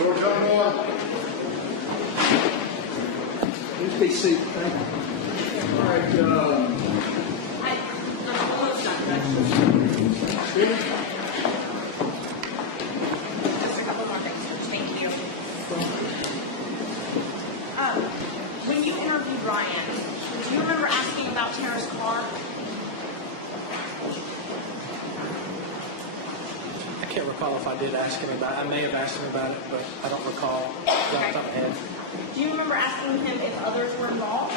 George Illinois. Please be seated. Thank you. All right. Just a couple more things. Thank you. When you interviewed Ryan, do you remember asking about Tara's car? I can't recall if I did ask him about it. I may have asked him about it, but I don't recall off the top of my head. Do you remember asking him if others were involved?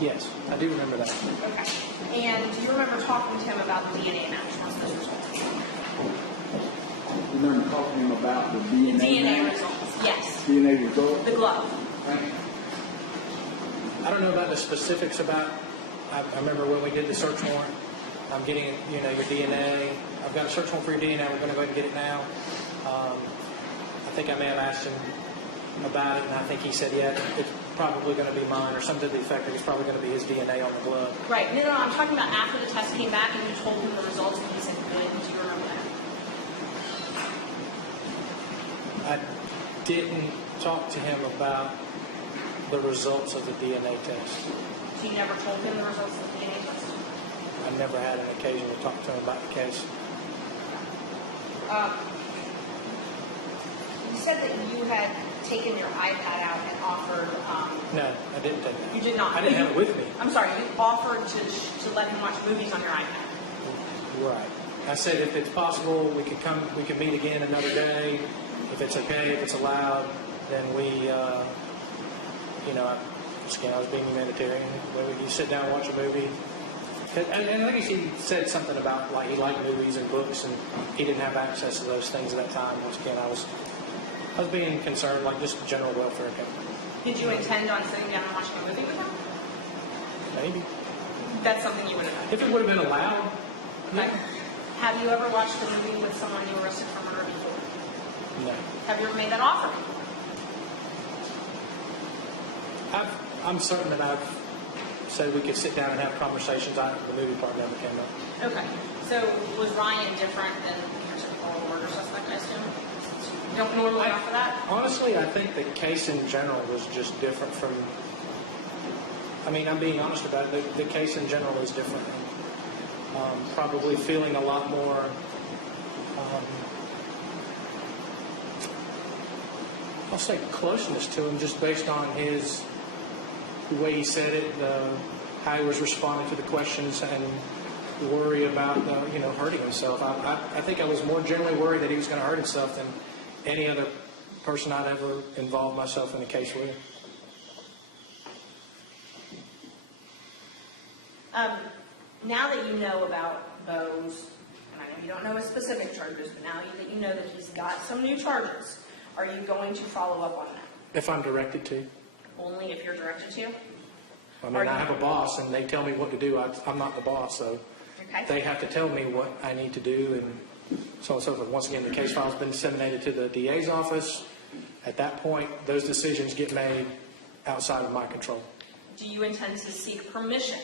Yes, I do remember that. Okay. And do you remember talking to him about the DNA match once those results? You remember talking to him about the DNA? DNA results, yes. DNA results? The glove. Right. I don't know about the specifics about. I remember when we did the search warrant. I'm getting, your DNA. I've got a search warrant for your DNA. We're going to go ahead and get it now. I think I may have asked him about it, and I think he said, yeah, it's probably going to be mine, or something to the effect that it's probably going to be his DNA on the glove. Right. No, I'm talking about after the test came back and you told him the results and he said, good. Do you remember that? I didn't talk to him about the results of the DNA test. So you never told him the results of the DNA test? I never had an occasion to talk to him about the case. You said that you had taken your iPad out and offered... No, I didn't take that. You did not? I didn't have it with me. I'm sorry, you offered to let him watch movies on your iPad. Right. I said if it's possible, we could meet again another day. If it's okay, if it's allowed, then we, I was being humanitarian. Whether you sit down and watch a movie. And I think he said something about he liked movies and books, and he didn't have access to those things at that time. Once again, I was being concerned, just general welfare. Did you intend on sitting down and watching a movie with him? Maybe. That's something you would have done. If it would have been allowed. Okay. Yeah. Have you ever watched a movie with someone you arrested for murder before? No. Have you ever made that offer? I'm certain that I've said we could sit down and have conversations. The movie part never came up. Okay. So was Ryan different than your typical murder suspect, I assume? You don't normally offer that? Honestly, I think the case in general was just different from... I'm being honest about it. The case in general is different. Probably feeling a lot more... I'll say closeness to him just based on the way he said it, how he was responding to the questions, and worry about, hurting himself. I think I was more generally worried that he was going to hurt himself than any other person I'd ever involved myself in a case with. Now that you know about those, and I know you don't know his specific charges, but now that you know that he's got some new charges, are you going to follow up on that? If I'm directed to. Only if you're directed to? I have a boss, and they tell me what to do. I'm not the boss, so okay. They have to tell me what I need to do, and so on and so forth. Once again, the case file has been disseminated to the DA's office. At that point, those decisions get made outside of my control. Do you intend to seek permission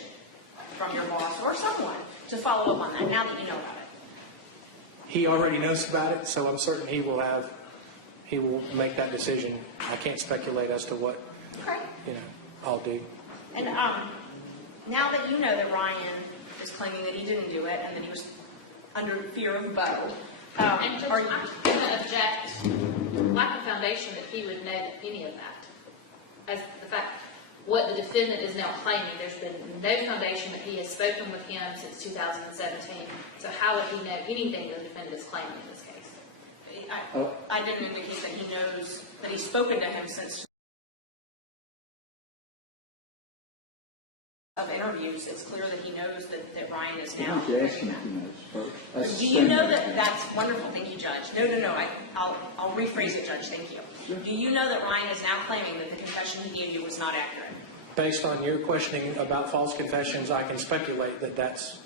from your boss or someone to follow up on that now that you know about it? He already knows about it, so I'm certain he will make that decision. I can't speculate as to what I'll do. And now that you know that Ryan is claiming that he didn't do it and that he was under fear of Bo, and I'm going to object, lack of foundation that he would know any of that. As the fact, what the defendant is now claiming, there's been no foundation that he has spoken with him since 2017. So how would he know anything the defendant is claiming in this case? I didn't indicate that he knows that he's spoken to him since of interviews. It's clear that he knows that Ryan is now. Why don't you ask him if he knows first? Do you know that? That's wonderful. Thank you, Judge. No. I'll rephrase it, Judge. Thank you. Sure. Do you know that Ryan is now claiming that the confession he gave you was not accurate? Based on your questioning about false confessions, I can speculate that that's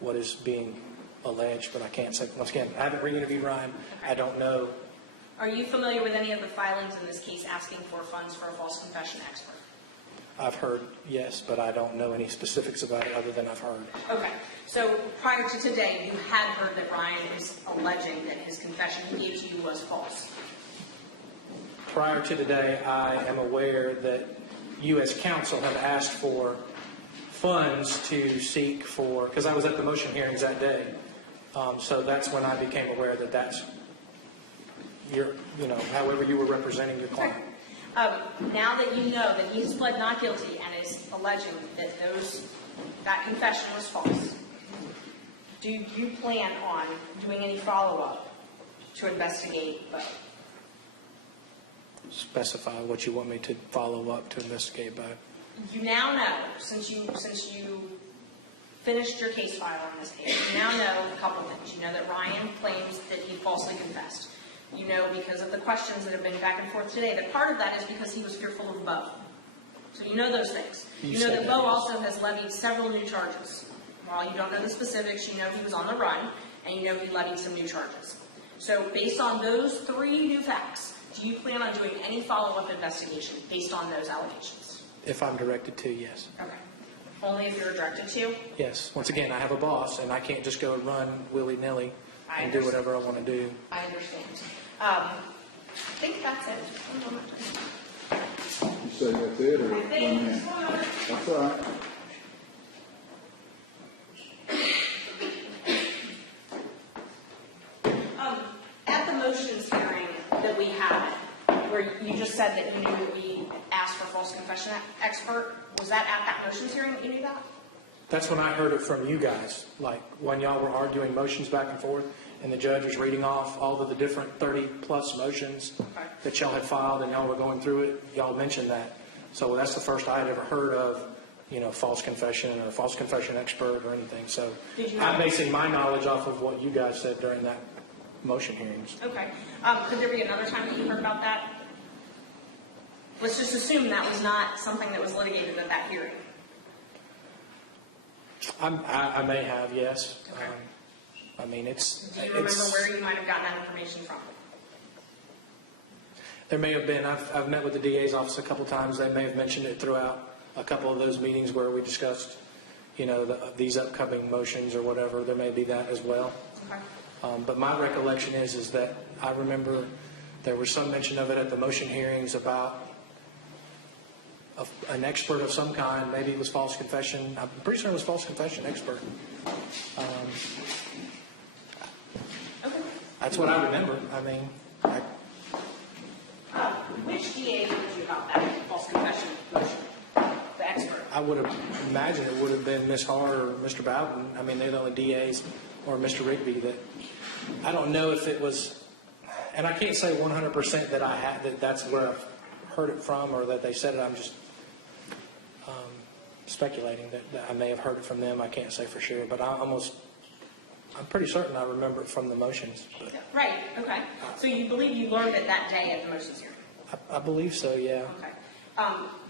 what is being alleged, but I can't say. Once again, I haven't re-interviewed Ryan. I don't know. Are you familiar with any of the filings in this case asking for funds for a false confession expert? I've heard, yes, but I don't know any specifics about it other than I've heard. Okay. So prior to today, you had heard that Ryan is alleging that his confession he gave to you was false. prior to today, I am aware that you as counsel have asked for funds to seek for, because I was at the motion hearings that day. So that's when I became aware that that's your, however you were representing your client. Now that you know that he's pled not guilty and is alleging that that confession was false, do you plan on doing any follow-up to investigate both? Specify what you want me to follow up to investigate by. You now know, since you finished your case file on this case, you now know a couple things. You know that Ryan claims that he falsely confessed. You know, because of the questions that have been back and forth today, that part of that is because he was fearful of Bo. So you know those things. You know that Bo also has levied several new charges. While you don't know the specifics, you know he was on the run, and you know he levied some new charges. So based on those 3 new facts, do you plan on doing any follow-up investigation based on those allegations? If I'm directed to, yes. Okay. Only if you're directed to? Yes. Once again, I have a boss, and I can't just go and run willy-nilly and do whatever I want to do. I understand. I think that's it. You say that's it, or? I think so. That's all right. At the motions hearing that we had, where you just said that you knew that we asked for false confession expert, was that at that motions hearing that you knew that? That's when I heard it from you guys, like when y'all were arguing motions back and forth, and the judge was reading off all of the different 30-plus motions that y'all had filed, and y'all were going through it. Y'all mentioned that. So that's the first I had ever heard of, false confession or false confession expert or anything. So I'm basing my knowledge off of what you guys said during that motion hearings. Okay. Could there be another time that you heard about that? Let's just assume that was not something that was litigated at that hearing. I may have, yes. Okay. Do you remember where you might have gotten that information from? There may have been. I've met with the DA's office a couple times. They may have mentioned it throughout a couple of those meetings where we discussed, these upcoming motions or whatever. There may be that as well. Okay. But my recollection is that I remember there was some mention of it at the motion hearings about an expert of some kind. Maybe it was false confession. I'm pretty sure it was false confession expert. Okay. That's what I remember. Which DA told you about that false confession motion? The expert. I would have imagined it would have been Ms. Hart or Mr. Bowden. They're the only DAs, or Mr. Rigby. That I don't know if it was, and I can't say 100% that that's where I've heard it from or that they said it. I'm just speculating that I may have heard it from them. I can't say for sure, but I'm pretty certain I remember it from the motions. But Right. Okay. So you believe you learned it that day at the motions hearing? I believe so. Yeah. Okay.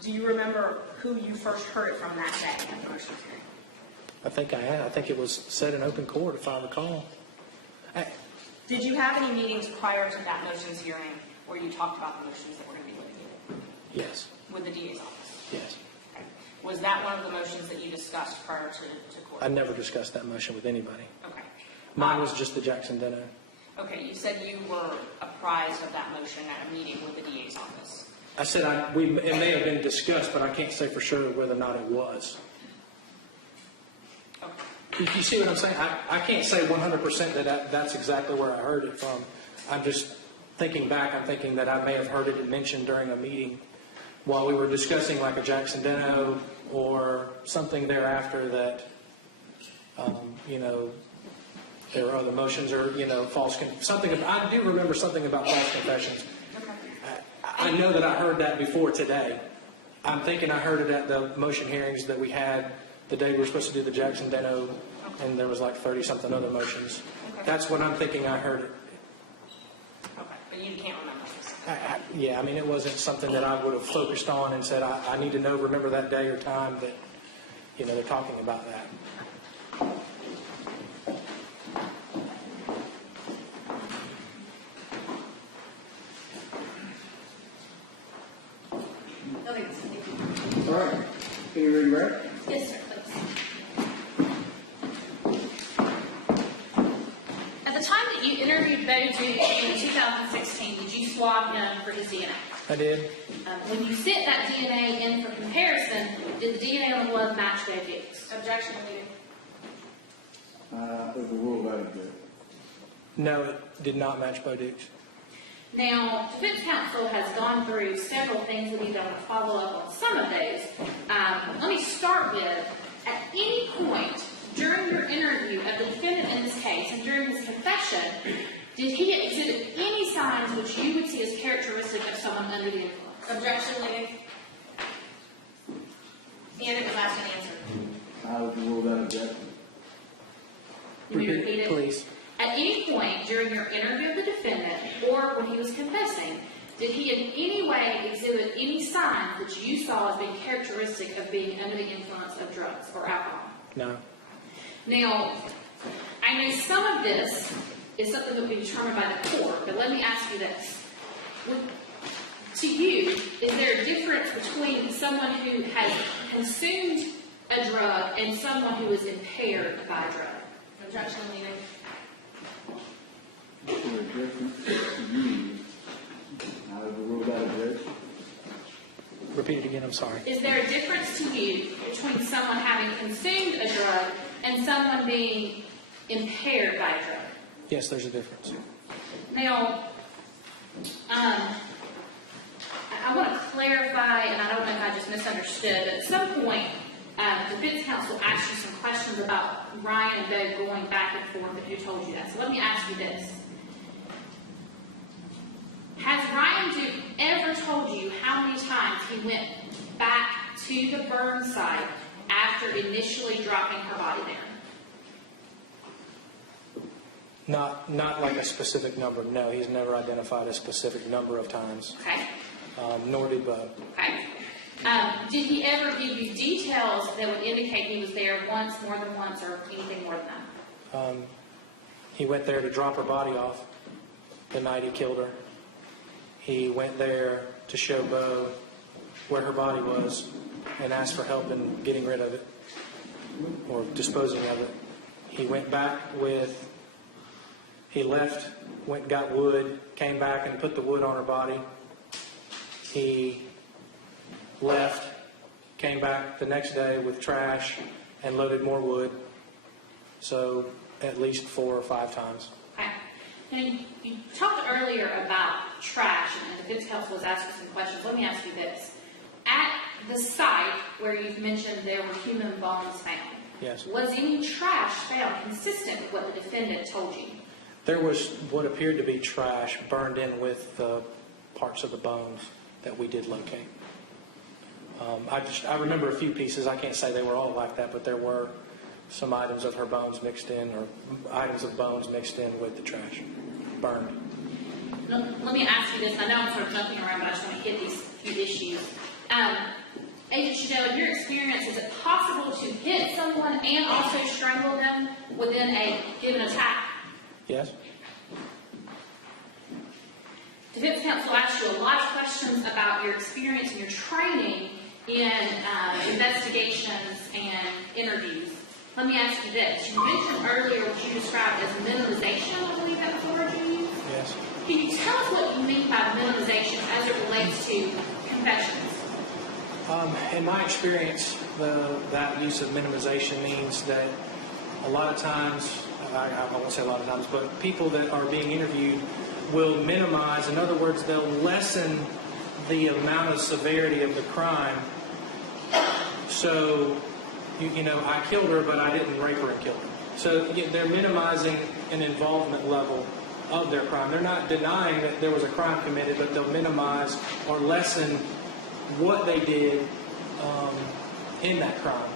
Do you remember who you first heard it from that day at the motions hearing? I think I had. I think it was said in open court, if I recall. Did you have any meetings prior to that motions hearing where you talked about the motions that were going to be litigated? Yes. With the DA's office? Yes. Okay. Was that one of the motions that you discussed prior to court? I never discussed that motion with anybody. Okay. Mine was just the Jackson Deno. Okay. You said you were apprised of that motion at a meeting with the DA's office. I said it may have been discussed, but I can't say for sure whether or not it was. Okay. You see what I'm saying? I can't say 100% that's exactly where I heard it from. I'm just thinking back. I'm thinking that I may have heard it mentioned during a meeting while we were discussing like a Jackson Deno or something thereafter that, there were other motions or, I do remember something about false confessions. Okay. I know that I heard that before today. I'm thinking I heard it at the motion hearings that we had the day we were supposed to do the Jackson Deno, and there was like 30-something other motions. Okay. That's when I'm thinking I heard it. Okay. But you can't remember this. Yeah, it wasn't something that I would have focused on and said, I need to remember that day or time that, they're talking about that. All right. Can you read right? Yes, sir, please. At the time that you interviewed Bo in 2016, did you swab him for his DNA? I did. When you sent that DNA in for comparison, did the DNA on the glove match Bo Duke's? Objection leading. Overrule that object. No, it did not match Bo Duke's. Now, defense counsel has gone through several things that we don't want to follow up on some of those. Let me start with, at any point during your interview of the defendant in this case and during his confession, did he exhibit any signs which you would see as characteristic of someone under the influence? Objection leading. And it was asked and answered. I overrule that objection. Can you repeat it? Please. At any point during your interview of the defendant or when he was confessing, did he in any way exhibit any signs that you saw as being characteristic of being under the influence of drugs or alcohol? No. Now, I know some of this is something that will be determined by the court, but let me ask you this. To you, is there a difference between someone who has consumed a drug and someone who is impaired by a drug? Objection leading. For objection to you, I overrule that objection. Repeat it again, I'm sorry. Is there a difference to you between someone having consumed a drug and someone being impaired by a drug? Yes, there's a difference. Now, I want to clarify, and I don't know if I just misunderstood, but at some point, defense counsel asked you some questions about Ryan and Doe going back and forth, and who told you that. So let me ask you this. Has Ryan Duke ever told you how many times he went back to the burn site after initially dropping her body there? Not like a specific number. No, he's never identified a specific number of times. Okay. Nor did Bo. Okay. Did he ever give you details that would indicate he was there once, more than once, or anything more than that? He went there to drop her body off the night he killed her. He went there to show Bo where her body was and asked for help in getting rid of it or disposing of it. He went back he left, went, got wood, came back and put the wood on her body. He left, came back the next day with trash and loaded more wood. So at least 4 or 5 times. Okay. Now, you talked earlier about trash, and the defense counsel was asking some questions. Let me ask you this. At the site where you've mentioned there were human bones found, Yes. was any trash found consistent with what the defendant told you? There was what appeared to be trash burned in with the parts of the bones that we did locate. I remember a few pieces. I can't say they were all like that, but there were some items of her bones mixed in, or items of bones mixed in with the trash, burned. Let me ask you this. I know I'm sort of jumping around, but I just want to hit these few issues. Agent Shoudel, in your experience, is it possible to hit someone and also strangle them within a given attack? Yes? Defense counsel asked you a lot of questions about your experience and your training in investigations and interviews. Let me ask you this. You mentioned earlier what you described as minimization, I believe that's the word you used. Yes. Can you tell us what you mean by minimization as it relates to confessions? In my experience, that use of minimization means that a lot of times, I won't say a lot of times, but people that are being interviewed will minimize. In other words, they'll lessen the amount of severity of the crime. So, you know, I killed her, but I didn't rape her and kill her. So they're minimizing an involvement level of their crime. They're not denying that there was a crime committed, but they'll minimize or lessen what they did in that crime.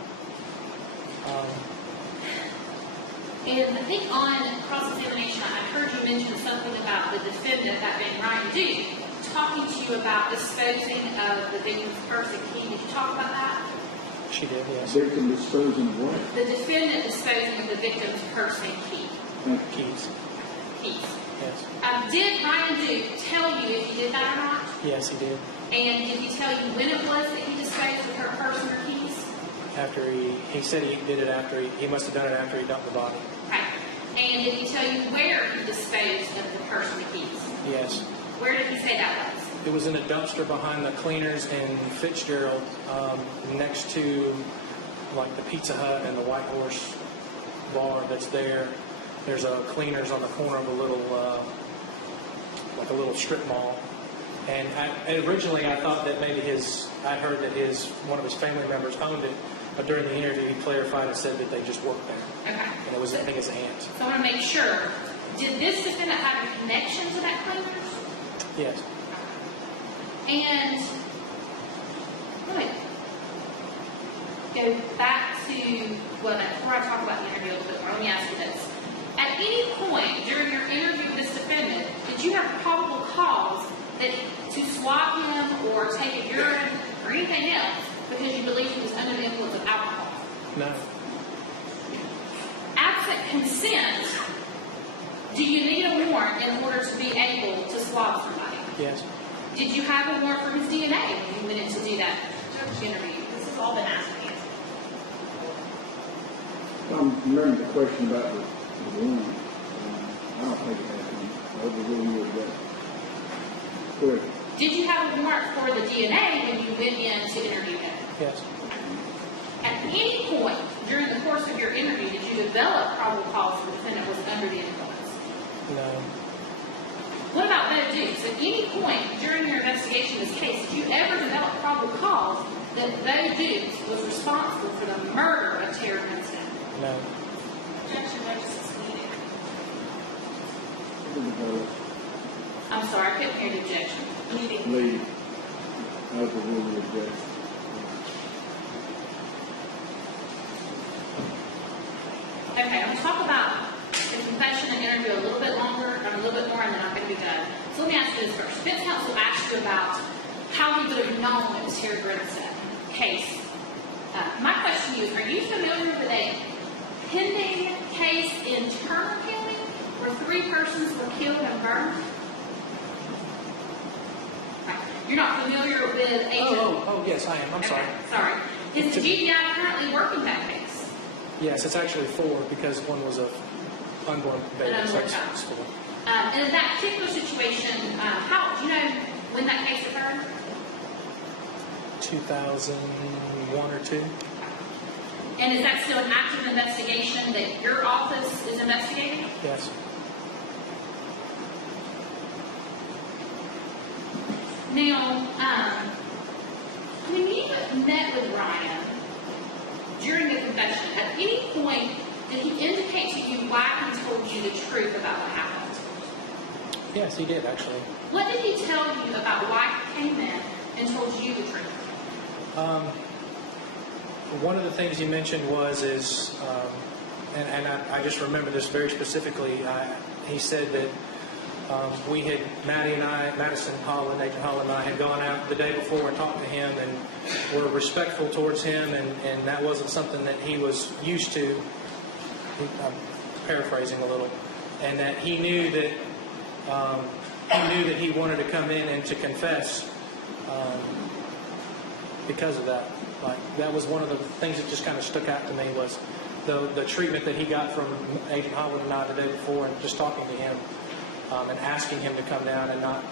And I think on cross-examination, I heard you mention something about the defendant, that being Ryan Duke, talking to you about disposing of the victim's purse and key. Did you talk about that? She did, yes. Victim disposing of what? The defendant disposing of the victim's purse and key. Keys. Keys. Yes. Did Ryan Duke tell you if he did that or not? Yes, he did. And did he tell you when it was that he disposed of her purse and her keys? After he said he did it after he must have done it after he dumped the body. Okay. And did he tell you where he disposed of the purse and the keys? Yes. Where did he say that was? it was in a dumpster behind the cleaners in Fitzgerald, next to like the Pizza Hut and the White Horse bar that's there. There's a cleaners on the corner of a little, like a little strip mall. And originally I thought that maybe I heard that one of his family members owned it, but during the interview he clarified and said that they just worked there. Okay. And it was, I think, his aunt. So I want to make sure, did this defendant have a connection to that cleaners? Yes. And let me go back to, well, before I talk about the interview a little bit more, let me ask you this. At any point during your interview with this defendant, did you have probable cause to swab him or take a urine or anything else because you believe he was under the influence of alcohol? No. Absent consent, do you need a warrant in order to be able to swab somebody? Yes. Did you have a warrant for his DNA when you went in to do that interview? This has all been asked and answered. I'm remembering the question about the warrant. I don't think it has any. I overrule you with that. Go ahead. Did you have a warrant for the DNA when you went in to interview him? Yes. At any point during the course of your interview, did you develop probable cause the defendant was under the influence? No. What about Bo Dukes? At any point during your investigation of this case, did you ever develop probable cause that Bo Dukes was responsible for the murder of Terry Grinstead? No. Objection notice is needed. I'm sorry, I couldn't hear the objection. Needed. Leave. I overrule the objection. Okay, I'm going to talk about the confession and interview a little bit longer, or a little bit more, and then I'm going to be done. So let me ask you this first. Defense counsel asked you about how he would have known it was Terry Grinstead case. My question to you is, are you familiar with a pending case in Turner County where 3 persons were killed and burned? You're not familiar with Agent... Oh, yes, I am. I'm sorry. Okay, sorry. Is the GDI currently working that case? Yes, it's actually 4 because one was a unborn baby. An unborn so child. it's 4. And in that particular situation, do you know when that case occurred? 2001 or 2. And is that still an active investigation that your office is investigating? Yes. Now, when you met with Ryan during the confession, at any point did he indicate to you why he told you the truth about what happened? Yes, he did, actually. What did he tell you about why he came in and told you the truth? One of the things he mentioned and I just remember this very specifically. He said that Madison Holland, Agent Holland and I had gone out the day before and talked to him and were respectful towards him, and that wasn't something that he was used to. I'm paraphrasing a little, and that he knew that he wanted to come in and to confess because of that. Like, that was one of the things that just kind of stuck out to me was the treatment that he got from Agent Holland and I the day before, and just talking to him and asking him to come down and not,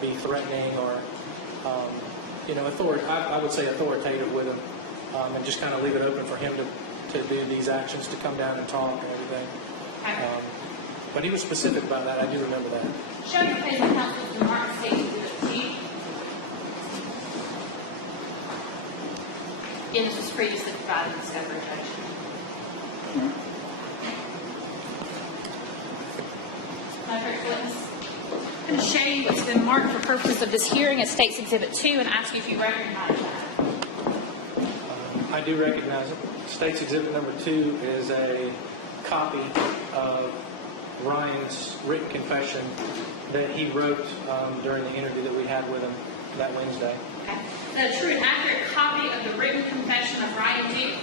be threatening or, I would say authoritative with him, and just kind of leave it open for him to do these actions, to come down and talk and everything. But he was specific about that. I do remember that. Show your case of counsel to Martin State Exhibit G. Again, this was previously provided in discovery judge. My first witness. I'm going to show you what's been marked for purposes of this hearing as State's Exhibit 2 and ask you if you recognize that. I do recognize it. State's Exhibit number 2 is a copy of Ryan's written confession that he wrote during the interview that we had with him that Wednesday. Okay. A true and accurate copy of the written confession of Ryan Duke.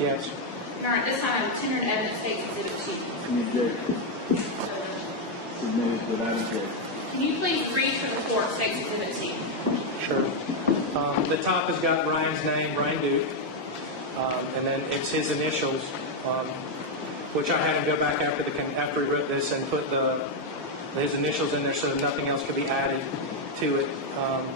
Yes. All right, this time I have tendered evidence State's Exhibit 2. Any objection? Submitted without objection. Can you please read for the court State's Exhibit 2? Sure. The top has got Ryan's name, Ryan Duke, and then it's his initials, which I had him go back after he wrote this and put his initials in there so nothing else could be added to it,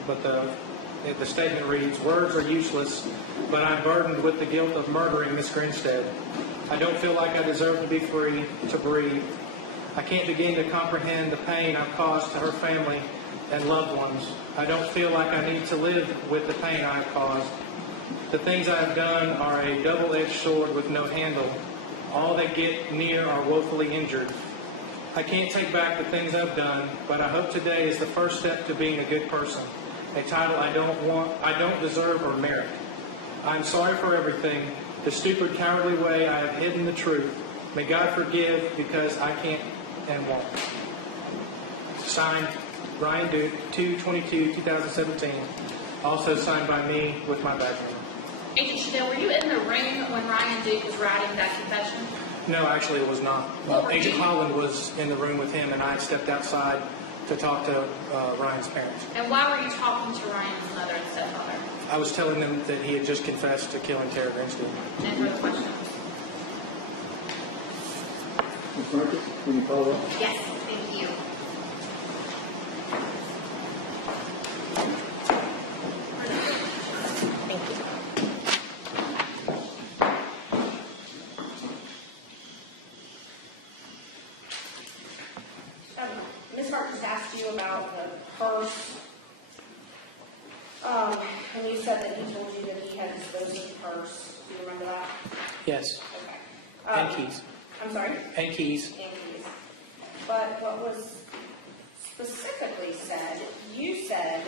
but the statement reads, "Words are useless, but I'm burdened with the guilt of murdering Miss Grinstead. I don't feel like I deserve to be free to breathe. I can't begin to comprehend the pain I've caused to her family and loved ones. I don't feel like I need to live with the pain I've caused. The things I have done are a double-edged sword with no handle. All that get near are woefully injured. I can't take back the things I've done, but I hope today is the first step to being a good person, a title I don't deserve or merit. I'm sorry for everything, the stupid, cowardly way I have hidden the truth. May God forgive because I can't and won't." Signed, Ryan Duke, 2/22/2017. Also signed by me with my badge number. Agent Shoudel, were you in the room when Ryan Duke was writing that confession? No, actually it was not. Agent Holland was in the room with him, and I had stepped outside to talk to Ryan's parents. And why were you talking to Ryan's mother and stepfather? I was telling them that he had just confessed to killing Tara Grinstead. And further questions? Ms. Marcus, can you follow up? Yes, thank you. Ms. Marcus asked you about the purse, and you said that he told you that he had disposed of the purse. Do you remember that? Yes. Okay. And keys. I'm sorry? And keys. And keys. But what was specifically said, you said,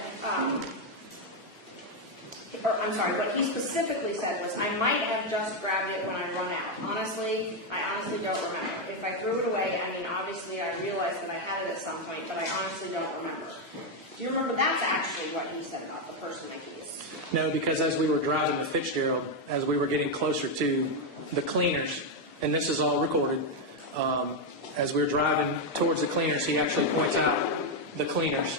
what he specifically said was, "I might have just grabbed it when I run out. Honestly, I honestly don't remember. If I threw it away, I mean, obviously I realized that I had it at some point, but I honestly don't remember." Do you remember that's actually what he said about the purse and the keys? No, because as we were driving to Fitzgerald, as we were getting closer to the cleaners, and this is all recorded, as we were driving towards the cleaners, he actually points out the cleaners.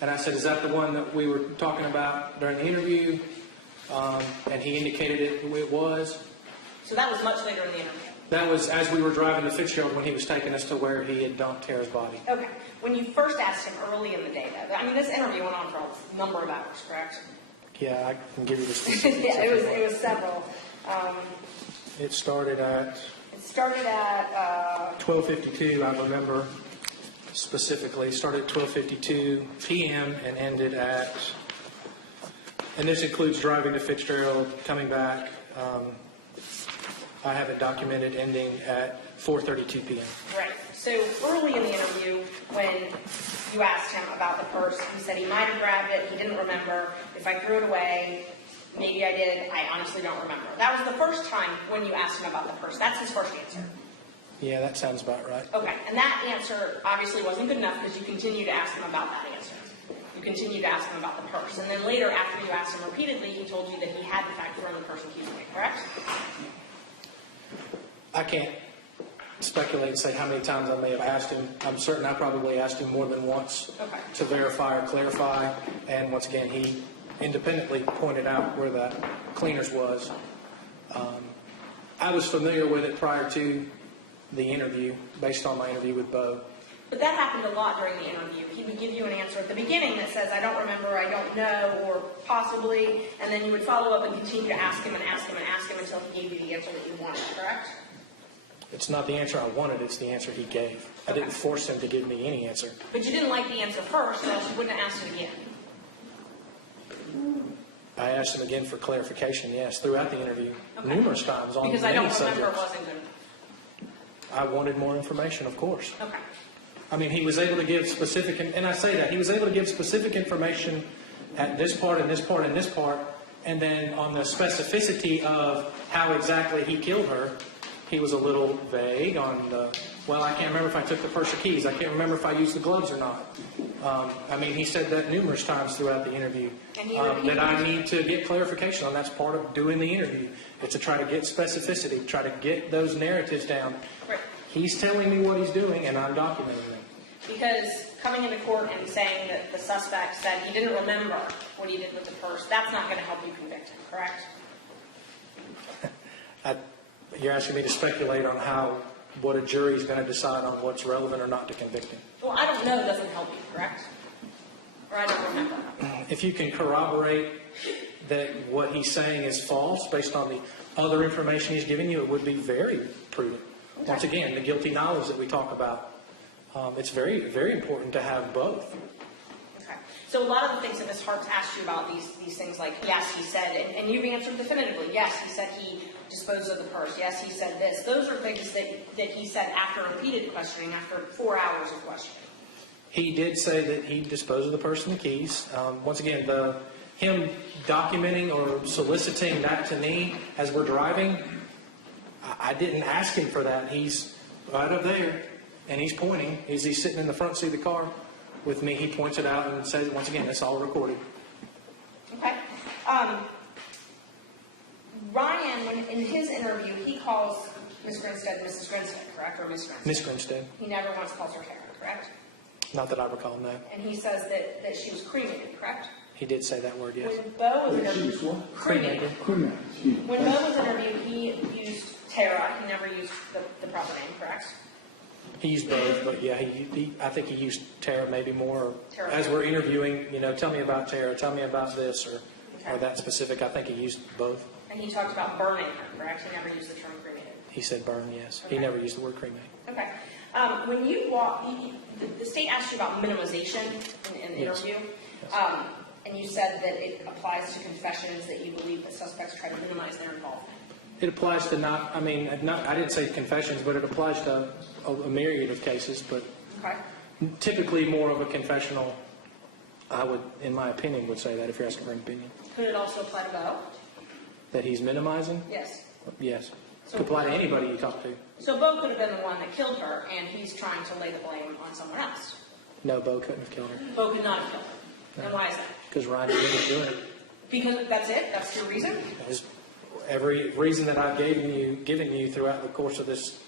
And I said, "Is that the one that we were talking about during the interview?" And he indicated it was. So that was much later in the interview. That was as we were driving to Fitzgerald when he was taking us to where he had dumped Tara's body. Okay. When you first asked him early in the day, though, I mean, this interview went on for a number of hours, correct? Yeah, I can give you the specifics. Yeah, it was several. It started at It started at 12:52, I remember specifically. Started at 12:52 p.m. and ended at, and this includes driving to Fitzgerald, coming back. I have it documented ending at 4:32 p.m. right. So early in the interview, when you asked him about the purse, he said he might have grabbed it. He didn't remember. If I threw it away, maybe I did. I honestly don't remember. That was the first time when you asked him about the purse. That's his first answer. Yeah, that sounds about right. Okay. And that answer obviously wasn't good enough because you continued to ask him about that answer. You continued to ask him about the purse. And then later, after you asked him repeatedly, he told you that he had, in fact, thrown the purse and keys away, correct? I can't speculate and say how many times I may have asked him. I'm certain I probably asked him more than once Okay. to verify or clarify. And once again, he independently pointed out where that cleaners was. I was familiar with it prior to the interview, based on my interview with Bo. But that happened a lot during the interview. He would give you an answer at the beginning that says, "I don't remember, I don't know," or possibly, and then you would follow up and continue to ask him and ask him and ask him until he gave you the answer that you wanted, correct? It's not the answer I wanted, it's the answer he gave. I didn't force him to give me any answer. But you didn't like the answer first, or else you wouldn't have asked it again. I asked him again for clarification, yes, throughout the interview, numerous times on Because I many don't remember subjects. wasn't good enough. I wanted more information, of course. Okay. I mean, he was able to give specific, and I say that, he was able to give specific information at this part and this part and this part, and then on the specificity of how exactly he killed her, he was a little vague on the, well, I can't remember if I took the purse or keys. I can't remember if I used the gloves or not. I mean, he said that numerous times throughout the interview, that I need to get clarification on. That's part of doing the interview. It's to try to get specificity, try to get those narratives down. Right. He's telling me what he's doing, and I'm documenting them. Because coming into court and saying that the suspect said he didn't remember what he did with the purse, that's not going to help you convict him, correct? You're asking me to speculate on what a jury is going to decide on what's relevant or not to convict him. Well, I don't know doesn't help you, correct? Or I don't remember. If you can corroborate that what he's saying is false based on the other information he's giving you, it would be very prudent. Once again, the guilty knowledge that we talk about, it's very, very important to have both. Okay. So a lot of the things that Ms. Hart's asked you about, these things like, yes, he said, and you've answered definitively, yes, he said he disposed of the purse, yes, he said this. Those are things that he said after repeated questioning, after 4 hours of questioning. He did say that he disposed of the purse and the keys. Once again, him documenting or soliciting that to me as we're driving, I didn't ask him for that. He's right up there, and he's pointing. As he's sitting in the front seat of the car with me, he points it out and says, once again, it's all recorded. Okay. Ryan, when in his interview, he calls Ms. Grinstead Mrs. Grinstead, correct? Or Ms. Grinstead? Miss Grinstead. He never once calls her Karen, correct? Not that I recall, no. And he says that she was cremated, correct? He did say that word, yes. When Bo was She interviewed, was what? cremated. Criminal, excuse me. When Bo was interviewed, he used Tara. He never used the proper name, correct? He used both, but yeah, I think he used Tara maybe more. Tara. As we're interviewing, tell me about Tara, tell me about this, or Okay. that specific. I think he used both. And he talked about burning her, correct? He never used the term cremated. He said burn, yes. Okay. He never used the word cremate. Okay. When you walk, the state asked you about minimization in the Yes. interview. Yes. And you said that it applies to confessions that you believe that suspects try to minimize their involvement. It applies to I didn't say confessions, but it applies to a myriad of cases, but Okay. typically more of a confessional, I would, in my opinion, would say that if you're asking for an opinion. Could it also apply to Bo? That he's minimizing? Yes. Yes. So- Could apply to anybody you talk to. So Bo could have been the one that killed her, and he's trying to lay the blame on someone else. No, Bo couldn't have killed her. Bo could not have killed her. And why is that? Because Ryan didn't do it. Because that's it? That's your reason? Every reason that I've given you throughout the course of this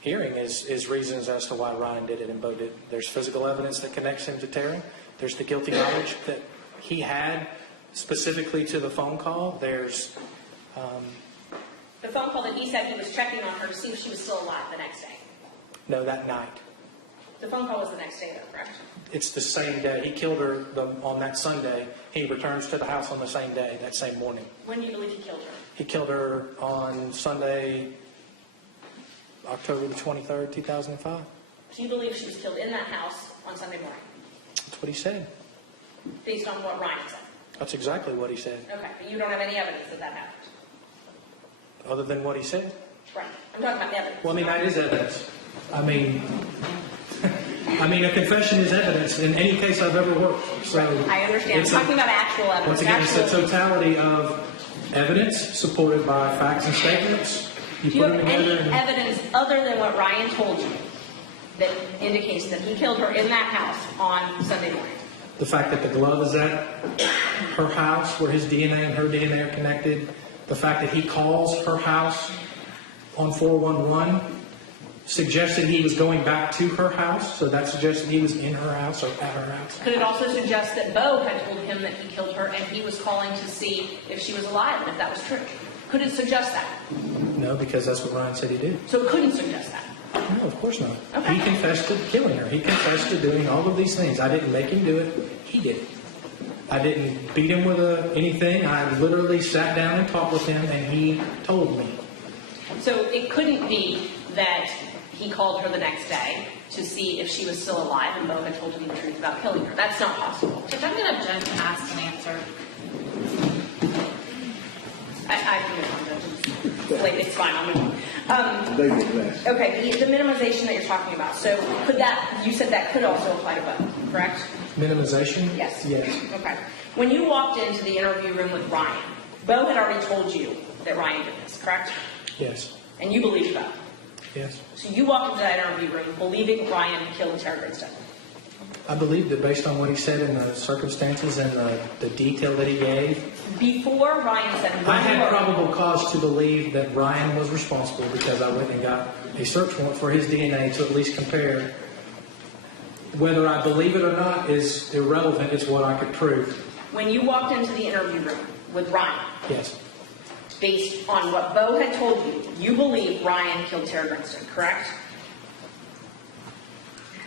hearing is reasons as to why Ryan did it and Bo did. There's physical evidence that connects him to Tara. There's the guilty knowledge that he had specifically to the phone call. There's The phone call that he said he was checking on her to see if she was still alive the next day. no, that night. The phone call was the next day, though, correct? It's the same day. He killed her on that Sunday. He returns to the house on the same day, that same morning. When do you believe he killed her? He killed her on Sunday, October the 23rd, 2005. Do you believe she was killed in that house on Sunday morning, That's what he said. based on what Ryan said? That's exactly what he said. Okay, but you don't have any evidence that that happened? Other than what he said. Right. I'm talking about evidence. Well, that is evidence. I mean, a confession is evidence in any case I've ever worked. So I understand. I'm it's talking about actual evidence. once again, it's the Actual- totality of evidence supported by facts and statements. Do you have them any together and- evidence other than what Ryan told you that indicates that he killed her in that house on Sunday morning? The fact that the glove is at her house, where his DNA and her DNA are connected. The fact that he calls her house on 411 suggested he was going back to her house, so that suggested he was in her house or at her house. Could it also suggest that Bo had told him that he killed her and he was calling to see if she was alive and if that was true? Could it suggest that? No, because that's what Ryan said he did. So it couldn't suggest that. No, of course not. Okay. He confessed to killing her. He confessed to doing all of these things. I didn't make him do it. He did it. I didn't beat him with anything. I literally sat down and talked with him, and he told me. So it couldn't be that he called her the next day to see if she was still alive and Bo had told him the truth about killing her. That's not possible. If I'm going to just ask and answer, I can move on. Wait, it's fine. I'll move on. They did less. Okay, the minimization that you're talking about. So you said that could also apply to Bo, correct? Minimization? Yes. Yes. Okay. When you walked into the interview room with Ryan, Bo had already told you that Ryan did this, correct? Yes. And you believed Bo. Yes. So you walked into that interview room believing Ryan killed Tara Grinstead. I believed it based on what he said in the circumstances and the detail that he gave. Before Ryan said, I had probable cause to believe that Ryan was responsible because I went and got a search warrant for his DNA to at least compare. Whether I believe it or not is irrelevant. It's what I could prove. when you walked into the interview room with Ryan, Yes. based on what Bo had told you, you believe Ryan killed Tara Grinstead, correct?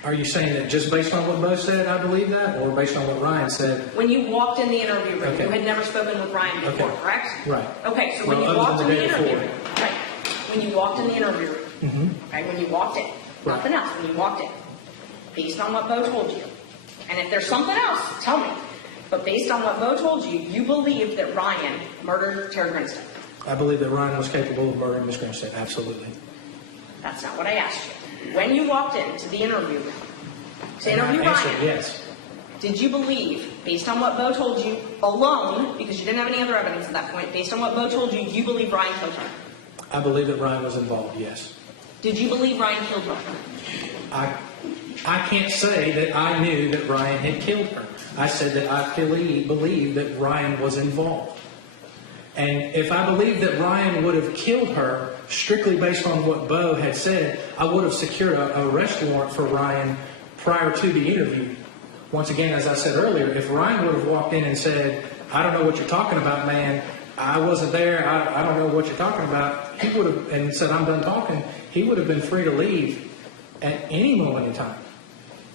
Are you saying that just based on what Bo said, I believe that, or based on what Ryan said? When you walked in the interview room, Okay. you had never spoken with Ryan before, Okay. correct? Right. Okay, so when Well, you other walked than in the the day interview before. room, right, when you walked in the interview room, right, when you walked in, Right. nothing else, when you walked in, based on what Bo told you, and if there's something else, tell me, but based on what Bo told you, you believe that Ryan murdered Terry Grinstead. I believe that Ryan was capable of murdering Ms. Grinstead, absolutely. That's not what I asked you. When you walked into the interview room, to And I interview answered Ryan, yes. did you believe, based on what Bo told you alone, because you didn't have any other evidence at that point, based on what Bo told you, you believe Ryan killed her? I believe that Ryan was involved, yes. Did you believe Ryan killed her? I can't say that I knew that Ryan had killed her. I said that I believe that Ryan was involved. And if I believed that Ryan would have killed her, strictly based on what Bo had said, I would have secured a arrest warrant for Ryan prior to the interview. Once again, as I said earlier, if Ryan would have walked in and said, I don't know what you're talking about, man, I wasn't there, I don't know what you're talking about, he would have, and said, I'm done talking, he would have been free to leave at any moment in time.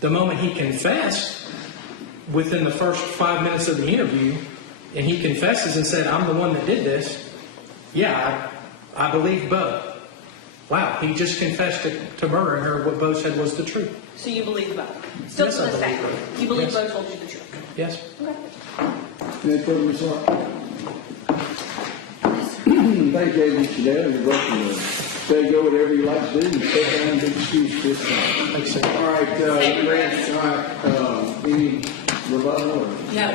The moment he confessed, within the first 5 minutes of the interview, and he confesses and said, I'm the one that did this, yeah, I believe Bo. Wow, he just confessed to murdering her. What Bo said was the truth. So you believe Bo? Still Yes, to I this day, believe Bo. you believe Yes. Bo told you the truth? Yes. Okay. Any further remarks? Thank you, Shoudel. You're welcome to say go whatever you like to do and step down and be excused this time. Thanks, sir. All right, Grant, all right, any rebuttal or? No.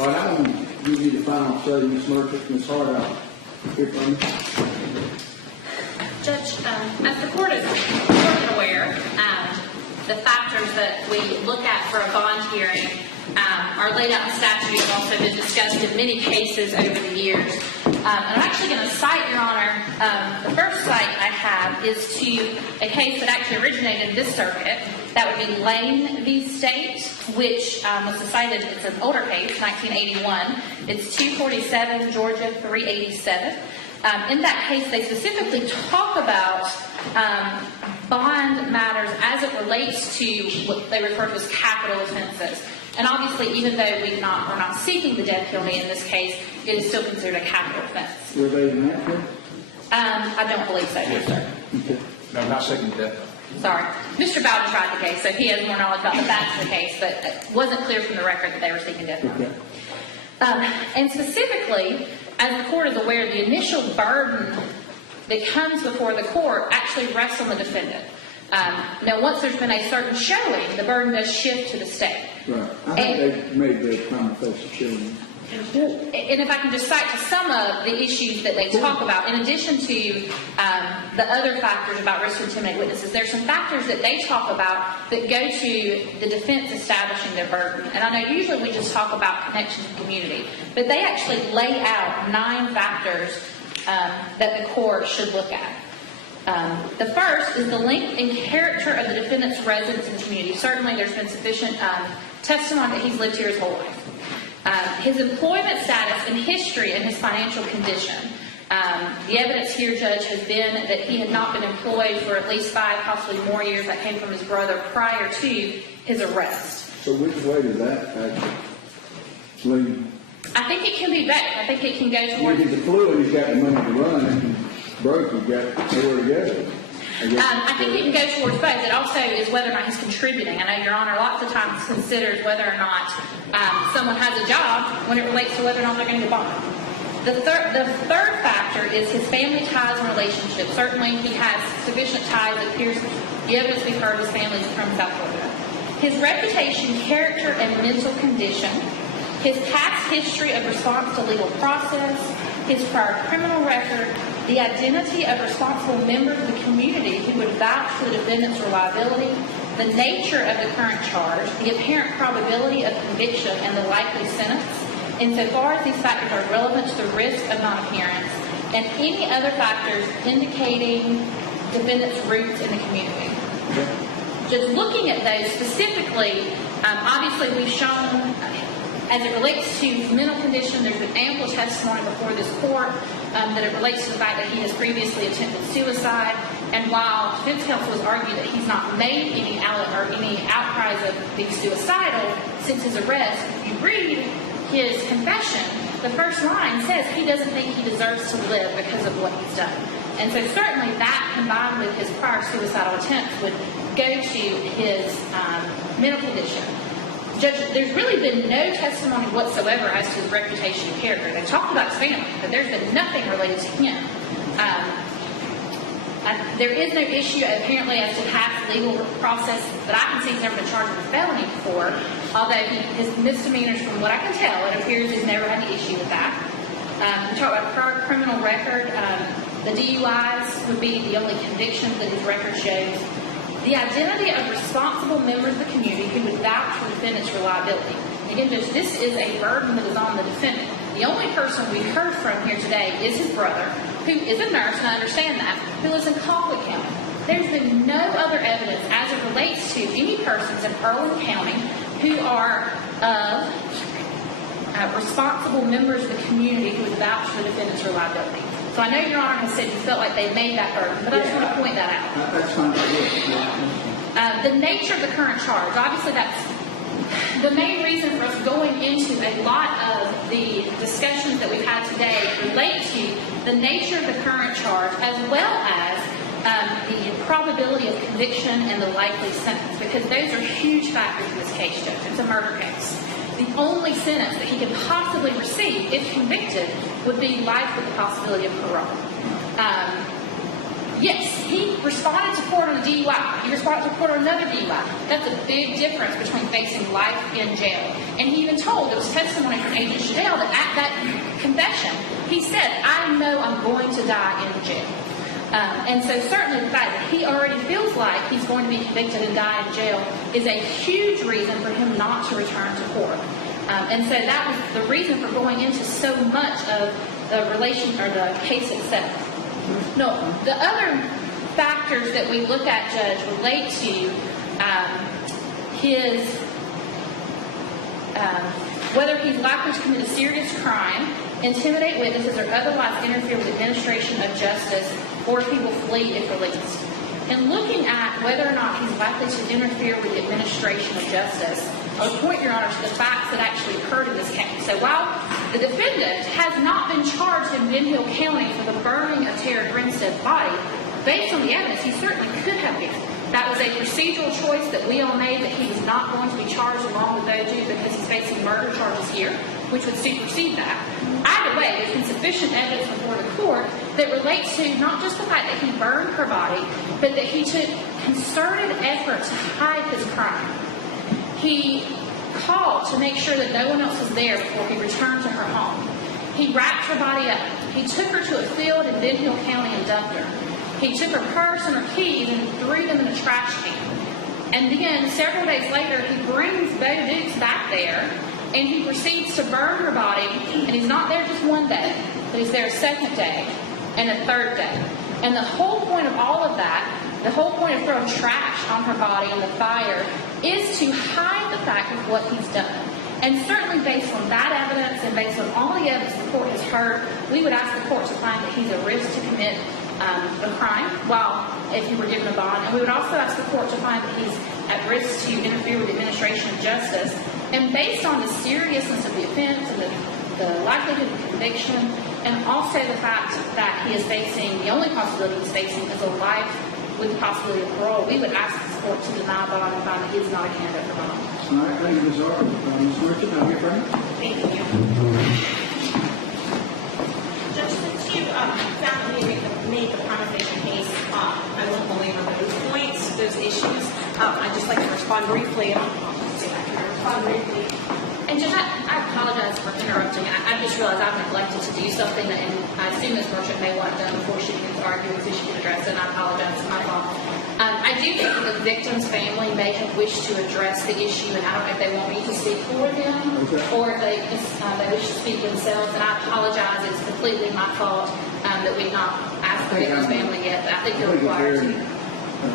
All right, I'm going to give you the final say, Ms. Murphy, Ms. Hart, out here from you. Judge, as the court is more than aware, the factors that we look at for a bond hearing are laid out in statute and also been discussed in many cases over the years. And I'm actually going to cite, Your Honor, the first cite I have is to a case that actually originated in this circuit. That would be Lane v. State, which was decided, it's an older case, 1981. It's 247 Georgia 387. In that case, they specifically talk about bond matters as it relates to what they refer to as capital offenses. And obviously, even though we're not seeking the death penalty in this case, it is still considered a capital offense. Were they in that case? I don't believe so, no, sir. Okay. No, I'm not second death. Sorry. Mr. Bowden tried the case, so he has more knowledge about the facts of the case, but it wasn't clear from the record that they were seeking death penalty. Okay. And specifically, as the court is aware, the initial burden that comes before the court actually rests on the defendant. Now, once there's been a certain showing, the burden does shift to the state. Right. I think they made their conversation showing. And if I can just cite to some of the issues that they talk about, in addition to the other factors about risk to intimidate witnesses, there's some factors that they talk about that go to the defense establishing their burden. And I know usually we just talk about connection to community, but they actually lay out 9 factors that the court should look at. The first is the length and character of the defendant's residence in the community. Certainly there's been sufficient testimony that he's lived here his whole life. His employment status and history and his financial condition. The evidence here, Judge, has been that he had not been employed for at least 5, possibly more years. That came from his brother prior to his arrest. So which way does that actually lean? I think it can be both. I think it can go When towards... he's a fluid, he's got the money to run, and he's broke, he's got nowhere to go. I think it can go towards both. It also is whether or not he's contributing. I know Your Honor lots of times considers whether or not someone has a job when it relates to whether or not they're going to get bond. The third factor is his family ties and relationships. Certainly he has sufficient ties. It appears the evidence we've heard his family is from South Florida. His reputation, character, and mental condition. His past history of response to legal process. His prior criminal record. The identity of responsible members of the community who would vouch for the defendant's reliability, the nature of the current charge, the apparent probability of conviction, and the likely sentence, insofar as these factors are relevant to the risk of non-appearance, and any other factors indicating defendant's roots in the community. Just looking at those specifically, obviously we've shown, as it relates to his mental condition, there's been ample testimony before this court that it relates to the fact that he has previously attempted suicide. And while defense counsel has argued that he's not made any outcries of being suicidal since his arrest, if you read his confession, the first line says he doesn't think he deserves to live because of what he's done. And so certainly that, combined with his prior suicidal attempts, would go to his mental condition. Judge, there's really been no testimony whatsoever as to his reputation and character. They talked about his family, but there's been nothing related to him. There is no issue, apparently, as to past legal process that I can see he's never been charged with a felony before, although his misdemeanors, from what I can tell, it appears he's never had any issue with that. We talked about prior criminal record. The DUIs would be the only convictions that his record shows. The identity of responsible members of the community who would vouch for the defendant's reliability. Again, Judge, this is a burden that is on the defendant. The only person we heard from here today is his brother, who is a nurse, and I understand that, who lives in Coffee County. There's been no other evidence as it relates to any persons in Irwin County who are responsible members of the community who would vouch for the defendant's reliability. So I know Your Honor has said you felt like they made that burden, but I just want to point that out. That's fine. The nature of the current charge, obviously that's the main reason for us going into a lot of the discussions that we've had today relate to the nature of the current charge as well as the probability of conviction and the likely sentence, because those are huge factors in this case, Judge. It's a murder case. The only sentence that he could possibly receive, if convicted, would be life with the possibility of parole. Yes, he responded to court on a DUI. He responded to court on another DUI. That's a big difference between facing life in jail. And he even told, there was testimony from Agent Shoudel that at that confession, he said, I know I'm going to die in jail. And so certainly the fact that he already feels like he's going to be convicted and die in jail is a huge reason for him not to return to court. And so that was the reason for going into so much of the the case itself. No, the other factors that we look at, Judge, relate to his whether he's likely to commit a serious crime, intimidate witnesses, or otherwise interfere with administration of justice, or if he will flee if released. In looking at whether or not he's likely to interfere with the administration of justice, I would point, Your Honor, to the facts that actually occurred in this case. So while the defendant has not been charged in Benhill County for the burning of Tara Grinstead's body, based on the evidence, he certainly could have been. That was a procedural choice that we all made, that he was not going to be charged along with those two because he's facing murder charges here, which would supersede that. Either way, there's been sufficient evidence before the court that relates to not just the fact that he burned her body, but that he took concerted effort to hide his crime. He called to make sure that no one else was there before he returned to her home. He wrapped her body up. He took her to a field in Benhill County and dumped her. He took her purse and her keys and threw them in a trash can. And then, several days later, he brings Bo Dukes back there, and he proceeds to burn her body, and he's not there just one day, but he's there a second day and a third day. And the whole point of all of that, the whole point of throwing trash on her body in the fire, is to hide the fact of what he's done. And certainly based on that evidence and based on all the evidence the court has heard, we would ask the court to find that he's at risk to commit a crime, if he were given a bond. And we would also ask the court to find that he's at risk to interfere with the administration of justice. And based on the seriousness of the offense and the likelihood of conviction, and also the fact that he is facing, the only possibility he's facing is a life with the possibility of parole, we would ask the court to deny bond and find that he is not a candidate for bond. All right, thank you, Ms. Arthur. Ms. Richard, have you heard? Thank you. Judge, since you found that he made the prima facie case, I won't belabor those points, those issues. I'd just like to respond briefly. And Judge, I apologize for interrupting. I just realized I've neglected to do something, and I assume Ms. Merchant may want it done before she can argue so she can address it, and I apologize. It's my fault. I do think that the victim's family may have wished to address the issue, and I don't know if they want me to speak for them or if they wish to speak themselves, and I apologize. It's completely my fault that we've not asked the victim's family yet, but I think they're required to.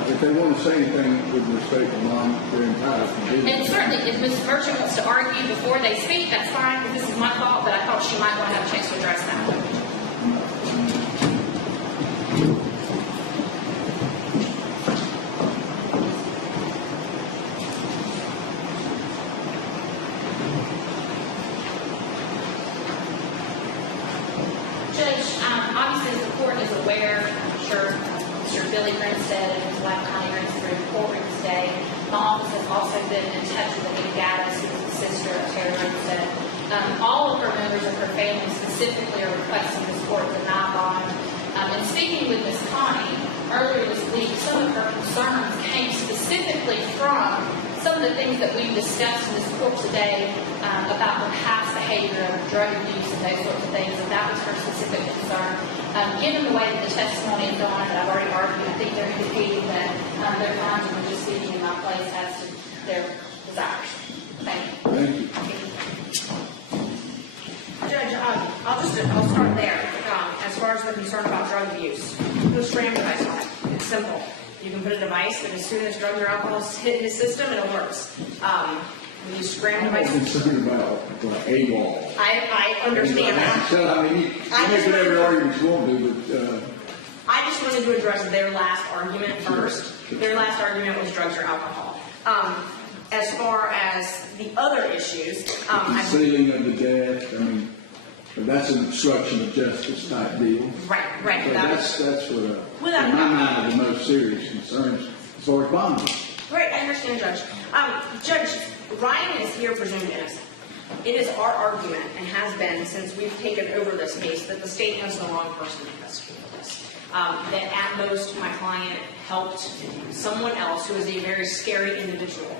If they want to say anything with respect to mom, they're entitled to do that. And certainly, if Ms. Merchant wants to argue before they speak, that's fine, because this is my fault, but I thought she might want to have a chance to address that. obviously, the court is aware, I'm sure Mr. Billy Grinstead and his wife Connie Grinstead in courtroom today. My office has also been in touch with Anita Gaddis, who is the sister of Terry Grinstead. All of her members of her family specifically are requesting this court deny bond. And speaking with Ms. Connie earlier this week, some of her concerns came specifically from some of the things that we've discussed in this court today about her past behavior of drug abuse and those sorts of things, and that was her specific concern. Given the way that the testimony is gone, that I've already argued, I think they're indicating that their minds are just speaking in my place as to their desires. Thank you. Thank you. Judge, I'll start there. As far as the concern about drug abuse, put a SRAM device on it. It's simple. You can put a device that as soon as drugs or alcohol hit his system, it works. We use SRAM I'm devices. concerned about AWOL. I understand that. So, I mean, you make whatever arguments you want to, but I just wanted to address their last argument first. Their last argument was drugs or alcohol. As far as the other issues, concealing of the death, I mean, that's an obstruction of justice type deal. right. So that's what, in my mind, are the most serious concerns as far as bonding. Right, I understand, Judge. Judge, Ryan is here presumed innocent. It is our argument, and has been since we've taken over this case, that the state has the wrong person to investigate this. That at most, my client helped someone else who is a very scary individual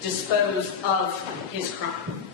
dispose of his crime,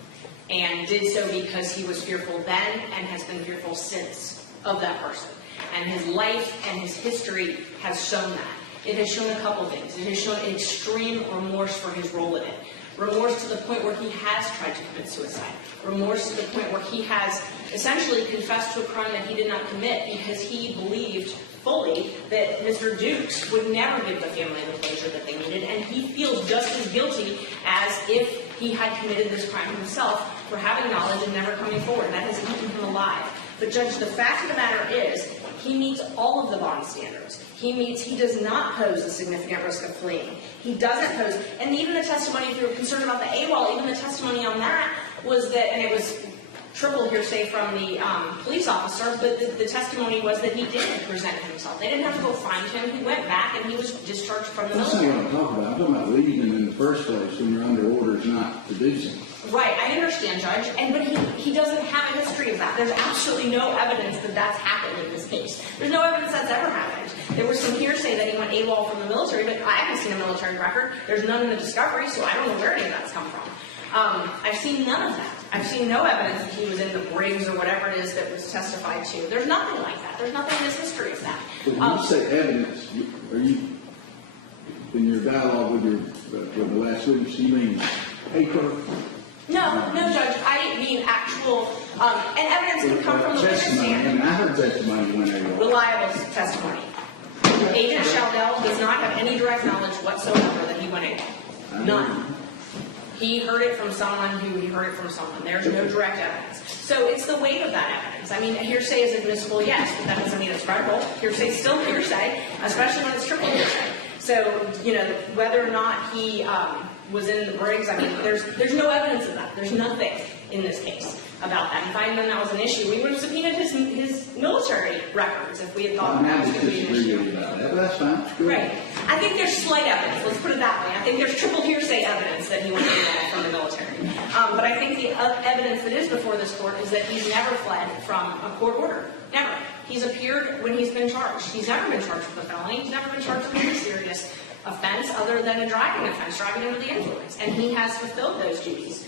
and did so because he was fearful then and has been fearful since of that person. And his life and his history has shown that. It has shown a couple things. It has shown extreme remorse for his role in it. Remorse to the point where he has tried to commit suicide. Remorse to the point where he has essentially confessed to a crime that he did not commit because he believed fully that Mr. Dukes would never give the family the pleasure that they needed, and he feels just as guilty as if he had committed this crime himself for having knowledge and never coming forward. That has eaten him alive. But Judge, the fact of the matter is, he meets all of the bond standards. He does not pose a significant risk of fleeing. He doesn't pose, and even the testimony, if you're concerned about the AWOL, even the testimony on that was that, and it was triple hearsay from the police officer, but the testimony was that he didn't present himself. They didn't have to go find him. He went back and he was discharged from the That's military. not what I'm talking about. I'm talking about leaving them in the first place when you're under orders not to do something. Right, I understand, Judge, but he doesn't have a history of that. There's absolutely no evidence that that's happened in this case. There's no evidence that's ever happened. There was some hearsay that he went AWOL from the military, but I haven't seen a military record. There's none in the discovery, so I don't know where any of that's come from. I've seen none of that. I've seen no evidence that he was in the Briggs or whatever it is that was testified to. There's nothing like that. There's nothing in his history of that. But when you say evidence, are you, in your dialogue with the last witness, you mean paper? No, Judge. I mean actual, and evidence can come from the witness Testimony. I stand. mean, I heard testimony when they were. Reliable testimony. Agent Shoudel does not have any direct knowledge whatsoever that he went AWOL. None. He heard it from someone who he heard it from someone. There's no direct evidence. So it's the weight of that evidence. I mean, hearsay is admissible, yes, but that doesn't mean it's credible. Hearsay is still hearsay, especially when it's triple hearsay. So, whether or not he was in the Briggs, I mean, there's no evidence of that. There's nothing in this case about that. If I had known that was an issue, we would have subpoenaed his military records if we had thought that was going to be an issue. About that, but that's fine. Right. I think there's slight evidence. Let's put it that way. I think there's triple hearsay evidence that he went AWOL from the military. But I think the evidence that is before this court is that he's never fled from a court order. Never. He's appeared when he's been charged. He's never been charged with a felony. He's never been charged with any serious offense other than a driving offense, driving under the influence. And he has fulfilled those duties.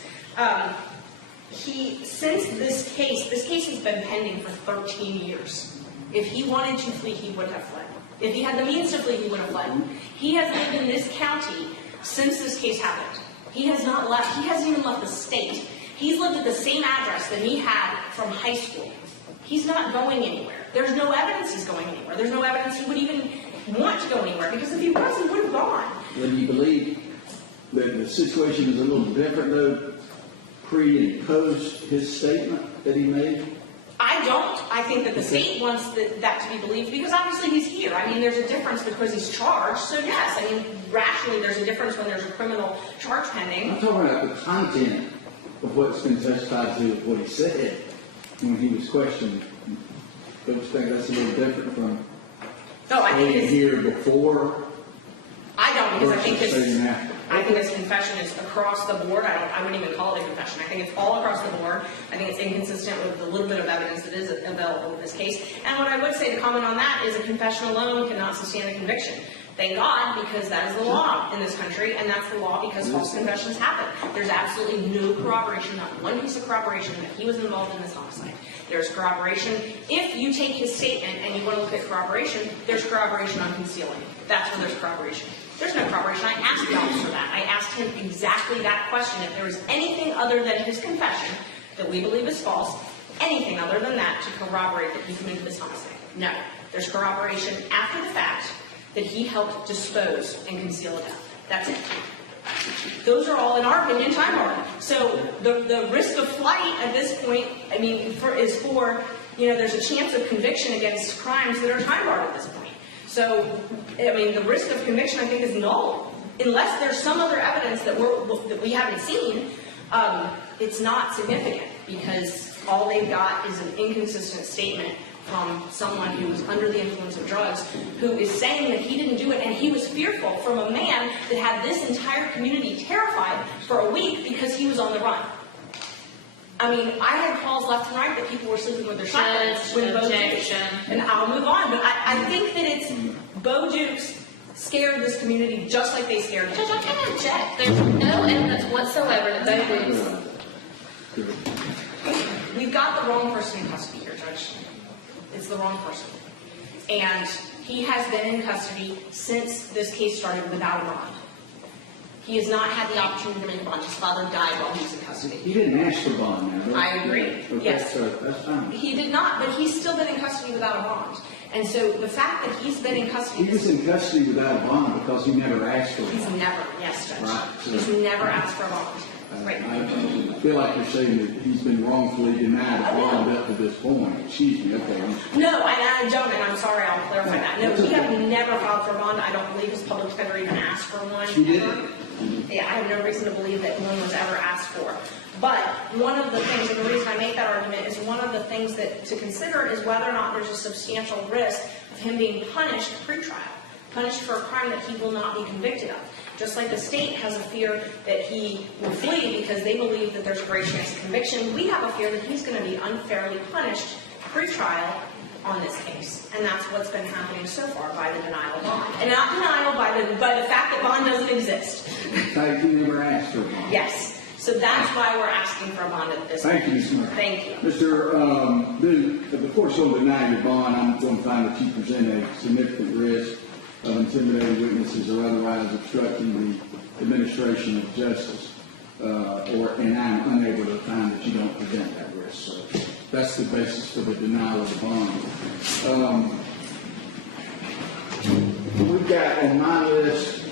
Since this case has been pending for 13 years. If he wanted to flee, he would have fled. If he had the means to flee, he would have fled. He has lived in this county since this case happened. He has not left. He hasn't even left the state. He's lived at the same address that he had from high school. He's not going anywhere. There's no evidence he's going anywhere. There's no evidence he would even want to go anywhere, because if he was, he would have gone. Then you believe that the situation is a little different, though, pre and post his statement that he made? I don't. I think that the state wants that to be believed, because obviously he's here. I mean, there's a difference because he's charged. So yes, I mean, rationally, there's a difference when there's a criminal charge pending. I'm talking about the content of what's been testified to, what he said when he was questioned Don't you think that's a little different from No, I think staying it's, here before I don't, because I think versus it's, staying after? I think this confession is across the board. I wouldn't even call it a confession. I think it's all across the board. I think it's inconsistent with the little bit of evidence that is available in this case. And what I would say to comment on that is a confession alone cannot sustain a conviction. Thank God, because that is the law in this country, and that's the law because false confessions happen. There's absolutely no corroboration, not one piece of corroboration that he was involved in this homicide. There's corroboration. If you take his statement and you want to look at corroboration, there's corroboration on concealing. That's where there's corroboration. There's no corroboration. I asked the officer that. I asked him exactly that question. If there was anything other than his confession that we believe is false, anything other than that to corroborate that he committed this homicide. No. There's corroboration after the fact that he helped dispose and conceal a gun. That's it. Those are all, in our opinion, time barred. So the risk of flight at this point, I mean, is for, there's a chance of conviction against crimes that are time barred at this point. So, I mean, the risk of conviction, I think, is null. Unless there's some other evidence that we haven't seen, it's not significant because all they've got is an inconsistent statement from someone who was under the influence of drugs, who is saying that he didn't do it, and he was fearful from a man that had this entire community terrified for a week because he was on the run. I mean, I had calls left and right that people were sleeping with their shotguns when Bo Dukes, and I'll move on, but I think that it's Bo Dukes scared this community just like they scared him. Judge, I can object. There's no evidence whatsoever that Bo Dukes. We've got the wrong person in custody here, Judge. It's the wrong person. And he has been in custody since this case started without a bond. He has not had the opportunity to make a bond. His father died while he was in custody. He didn't ask for bond now. I agree. Okay, Yes. so that's fine. He did not, but he's still been in custody without a bond. And so the fact that he's been in custody... He was in custody without a bond because he never asked for He's one. never, yes, Judge. Right. He's never asked for a bond. Right. I feel like you're saying that he's been wrongfully denied a bond up to this point. Excuse me, okay. No, and I don't, and I'm sorry, I'll clarify that. No, we have never filed for a bond. I don't believe his public defender even asked for one. He did? Ever. Yeah, I have no reason to believe that one was ever asked for. But one of the things, and the reason I make that argument, is one of the things that to consider is whether or not there's a substantial risk of him being punished pre-trial, punished for a crime that he will not be convicted of. Just like the state has a fear that he will flee because they believe that there's a great chance of conviction, we have a fear that he's going to be unfairly punished pre-trial on this case. And that's what's been happening so far by the denial of bond. And not denial by the fact that bond doesn't exist. Like he never asked for a bond. Yes. So that's why we're asking for a bond at this point. Thank you, Ms. Murphy. Thank you. Mr. Duke, before you go deny your bond, I'm going to find that you present a significant risk of intimidating witnesses or otherwise obstructing the administration of justice, and I'm unable to find that you don't present that risk. So that's the basis for the denial of the bond. We've got on my list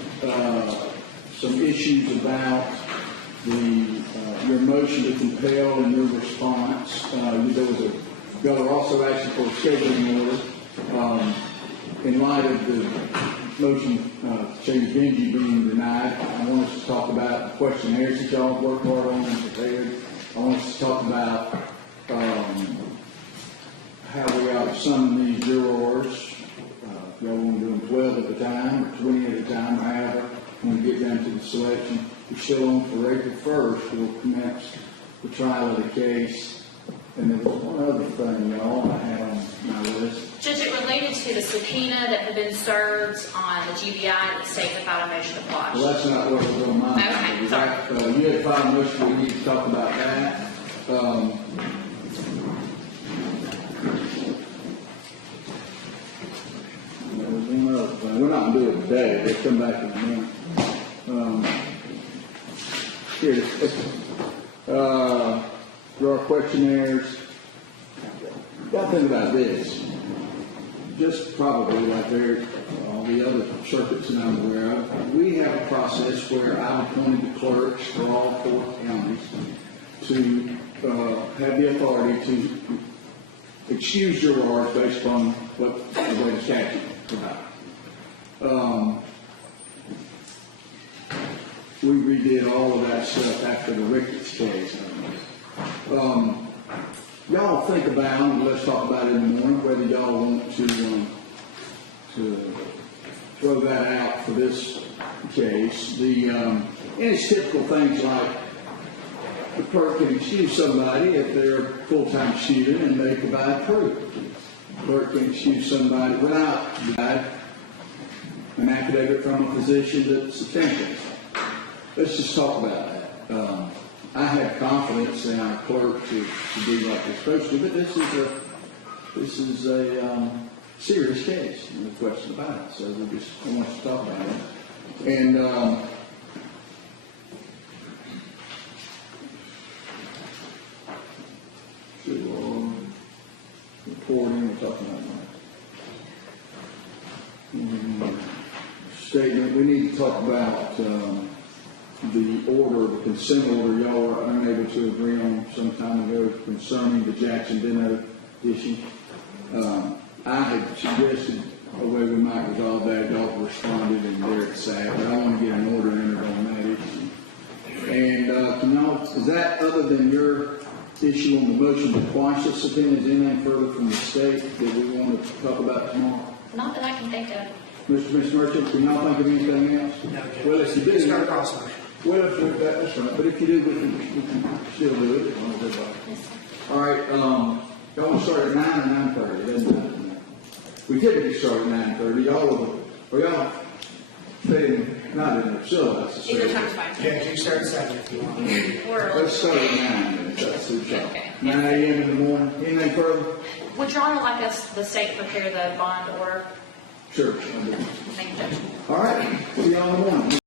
some issues about your motion to compel and your response. There was a bill also asking for a scheduling order. In light of the motion to change Benji being denied, I want us to talk about the questionnaires that y'all worked hard on and prepared. I want us to talk about how we ought to summon these jurors. If y'all want to do them 12 at a time or 20 at a time, however, when we get down to the selection. We're still on for April 1st. We'll commence the trial of the case. And there was one other thing, y'all, I had on my list. Judge, it related to the subpoena that had been served on the GBI that stated about a motion to quash. Well, that's not what was on my mind. Okay, sorry. You had filed a motion, we need to talk about that. There was one other thing. We're not going to do it today. We'll come back in a minute. Here it is. There are questionnaires. You got to think about this. Just probably like all the other circuits that I'm aware of, we have a process where I've appointed the clerks for all 4 counties to have the authority to excuse jurors based on what the way the statute provides. We redid all of that stuff after the Ricketts case. y'all think about, and let's talk about it in the morning, whether y'all want to throw that out for this case. And it's typical things like the clerk can excuse somebody if they're a full-time student and they provide proof. The clerk can excuse somebody without an affidavit from a physician that's attending. Let's just talk about that. I have confidence in our clerk to do like they're supposed to, but this is a serious case, no question about it. So I want to talk about it. And reporting, we're talking about statement. We need to talk about the order, the consent order y'all were unable to agree on some time ago concerning the Jackson Deno issue. I had suggested a way we might resolve that. Y'all responded and there it's sad, but I want to get an order entered on that issue. And can y'all, is that other than your issue on the motion to quash the subpoena, is anything further from the state that we want to talk about tomorrow? Not that I can think of. Mr. Merchant, can y'all think of anything else? No, Well, if you do, it's not a cross motion. well, that's right. But if you do, we can still do it. As long as everybody. All right. Y'all want to start at 9 or 9:30? It doesn't matter. We typically start at 9:30. Y'all staying not in the syllabus. Either time's fine. Yeah, you start at 7 if you want. Or, Let's start at 9. Then. That's the job. Okay. 9 a.m. in the morning. Anything further? Would Your Honor like us, the state, prepare the bond order? Sure. Thank you, Judge. All right. See y'all in the morning.